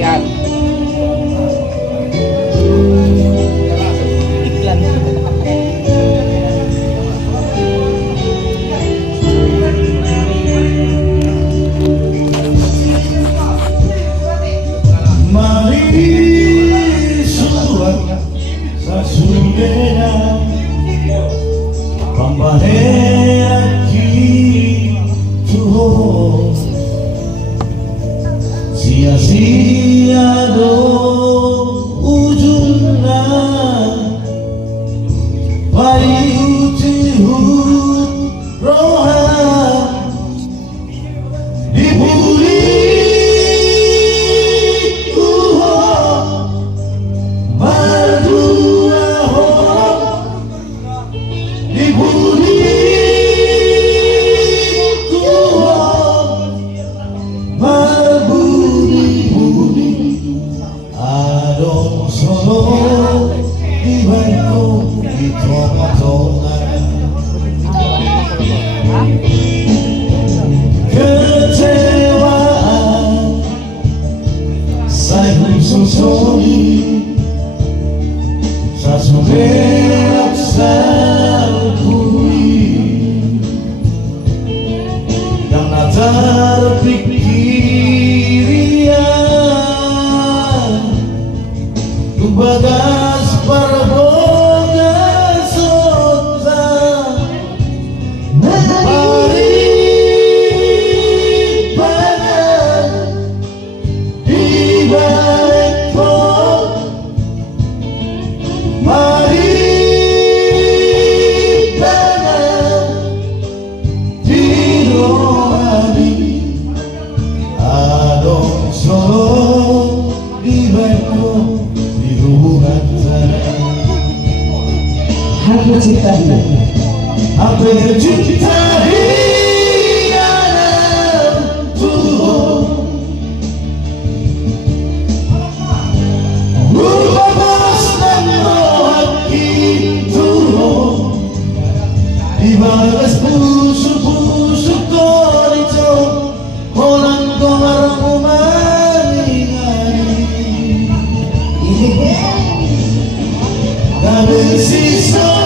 Lihat. Iklan. Mari suara sasudena pambahera Tuhan sia-sia do ujungnya pariutihut roha diburi Tuhan berdua ho diburi solo di baito di toma-toma kecewaan saya susoni sasuderak salpui yang natar bagas parboga sonza mari pada di baiko mari pada di rohani adong solo di baiko Aku cinta dia. Aku cinta dia Tuhan. Berbabas dan hati Tuhan. Dibalas busuk-busuk korito orang orang umani-ngani. Kami sisa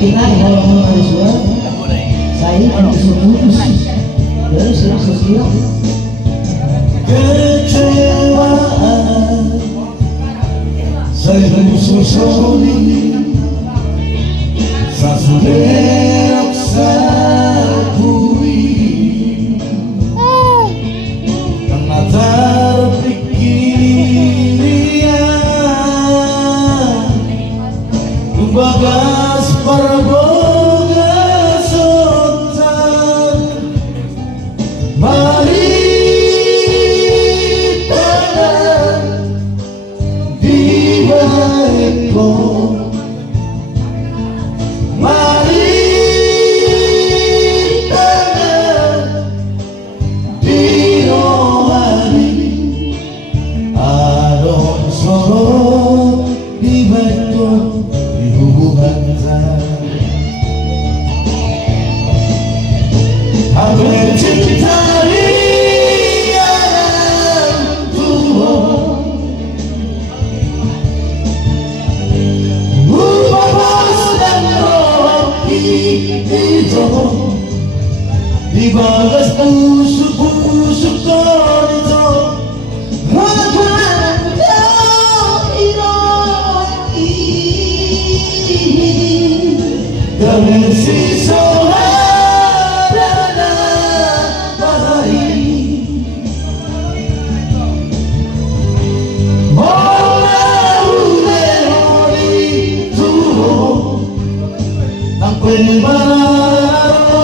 Ingat kalau mahasiswa saya putus dari sosial kecewaan saya susoni sasuderak salpui karena terpikirian bagas parboga sontan mari pada di baiko mari Benar